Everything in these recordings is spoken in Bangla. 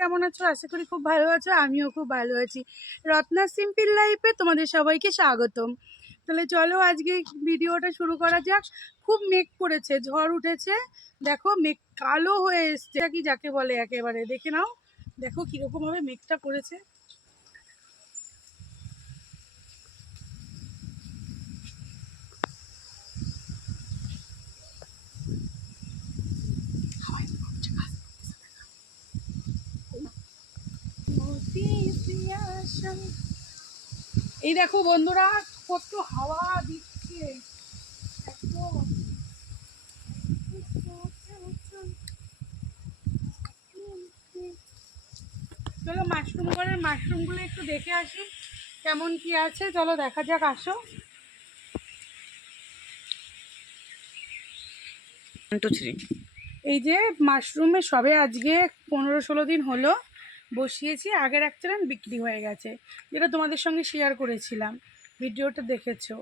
কেমন আছো? আশা করি খুব ভালো আছো। আমিও খুব ভালো আছি। রত্না সিম্পল লাইফে তোমাদের সবাইকে স্বাগতম। তাহলে চলো আজকে ভিডিওটা শুরু করা যাক। খুব মেঘ করেছে, ঝড় উঠেছে, দেখো মেঘ কালো হয়ে এসছে, কি যাকে বলে একেবারে দেখে নাও। দেখো কিরকম ভাবে মেঘটা করেছে। এই দেখো বন্ধুরা কত হাওয়া দিচ্ছে। চলো মাশরুম ঘরের মাশরুমগুলো একটু দেখে আসি কেমন কি আছে। চলো দেখা যাক, আসো। এই যে মাশরুমে সবে আজকে 15-16 দিন হলো বসিয়েছি। আগের এক চালান বিক্রি হয়ে গেছে, যেটা তোমাদের সঙ্গে শেয়ার করেছিলাম, ভিডিওটা দেখেছো।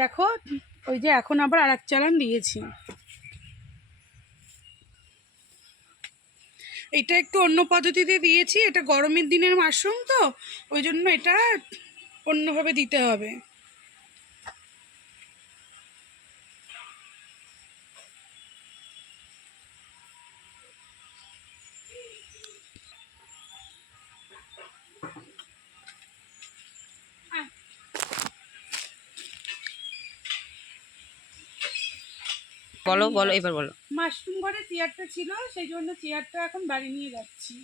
দেখো ওই যে এখন আবার আর এক চালান দিয়েছি। এটা একটু অন্য পদ্ধতিতে দিয়েছি, এটা গরমের দিনের মাশরুম তো ওই জন্য এটা অন্যভাবে দিতে হবে। বলো বলো এবার বলো। মাশরুম ঘরে চেয়ারটা ছিল, সেই জন্য চেয়ারটা এখন বাড়ি নিয়ে যাচ্ছি।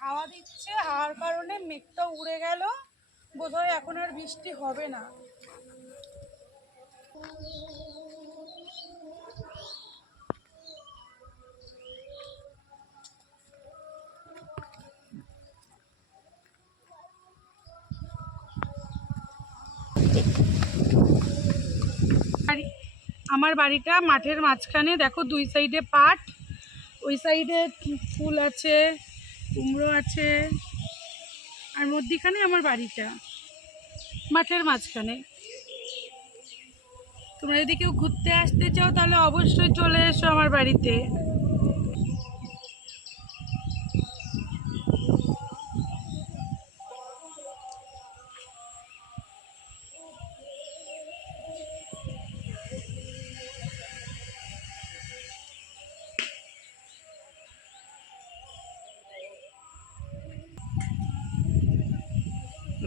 হাওয়া দিচ্ছে, হাওয়ার কারণে মেঘটা উড়ে গেল, বোধহয় এখন আর বৃষ্টি হবে না। আমার বাড়িটা মাঠের মাঝখানে, দেখো দুই সাইডে পাট, ওই সাইডে ফুল আছে, কুমড়ো আছে, আর মধ্যিখানে আমার বাড়িটা মাঠের মাঝখানে। তোমরা যদি কেউ ঘুরতে আসতে চাও তাহলে অবশ্যই চলে এসো আমার বাড়িতে।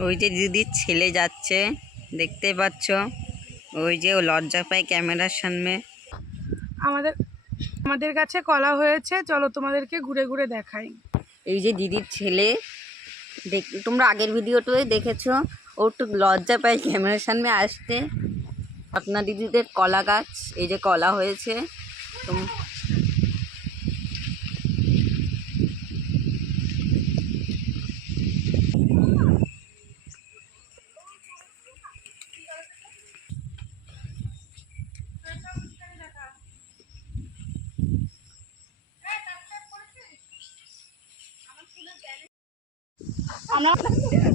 ওই যে দিদির ছেলে যাচ্ছে, দেখতে পাচ্ছ। ওই যে ও লজ্জা পায় ক্যামেরার সামনে। আমাদের আমাদের কাছে কলা হয়েছে, চলো তোমাদেরকে ঘুরে ঘুরে দেখাই। এই যে দিদির ছেলে, তোমরা আগের ভিডিওটাই দেখেছো, ও একটু লজ্জা পায় ক্যামেরার সামনে আসতে। আপনার দিদিদের কলা গাছ, এই যে কলা হয়েছে।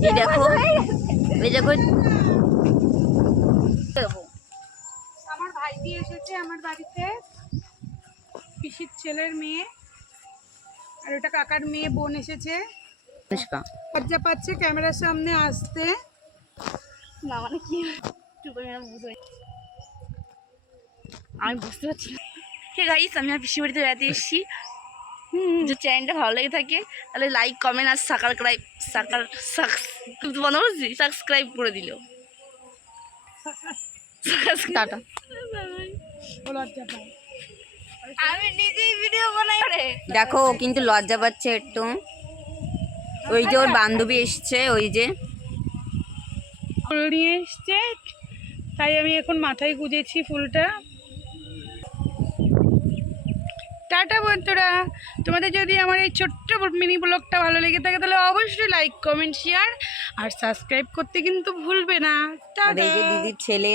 এই দেখো, এই দেখো আমার ভাইটি এসেছে আমার বাড়িতে, পিসির ছেলের মেয়ে, আর ওটা কাকার মেয়ে বোন এসেছে। লজ্জা পাচ্ছে ক্যামেরার সামনে আসতে। না মানে কি আমি বুঝতে পারছি না। হে গাইস, আমি আর পিসি বাড়িতে বেড়াতে এসেছি। যদি চ্যানেলটা ভালো লেগে থাকে তাহলে লাইক কমেন্ট আর সাবস্ক্রাইব করে দিল। টাটা। লজ্জা পায়। আমি নিজেই ভিডিও বানাই। দেখো ও কিন্তু লজ্জা পাচ্ছে একটু। ওই যে ওর বান্ধবী এসছে, ওই যে ফুল নিয়ে এসছে, তাই আমি এখন মাথায় গুজেছি ফুলটা। টাটা বন্ধুরা, তোমাদের যদি আমার এই ছোট্ট মিনি ব্লগটা ভালো লেগে থাকে তাহলে অবশ্যই লাইক কমেন্ট শেয়ার আর সাবস্ক্রাইব করতে কিন্তু ভুলবে না। আর এই যে দিদির ছেলে।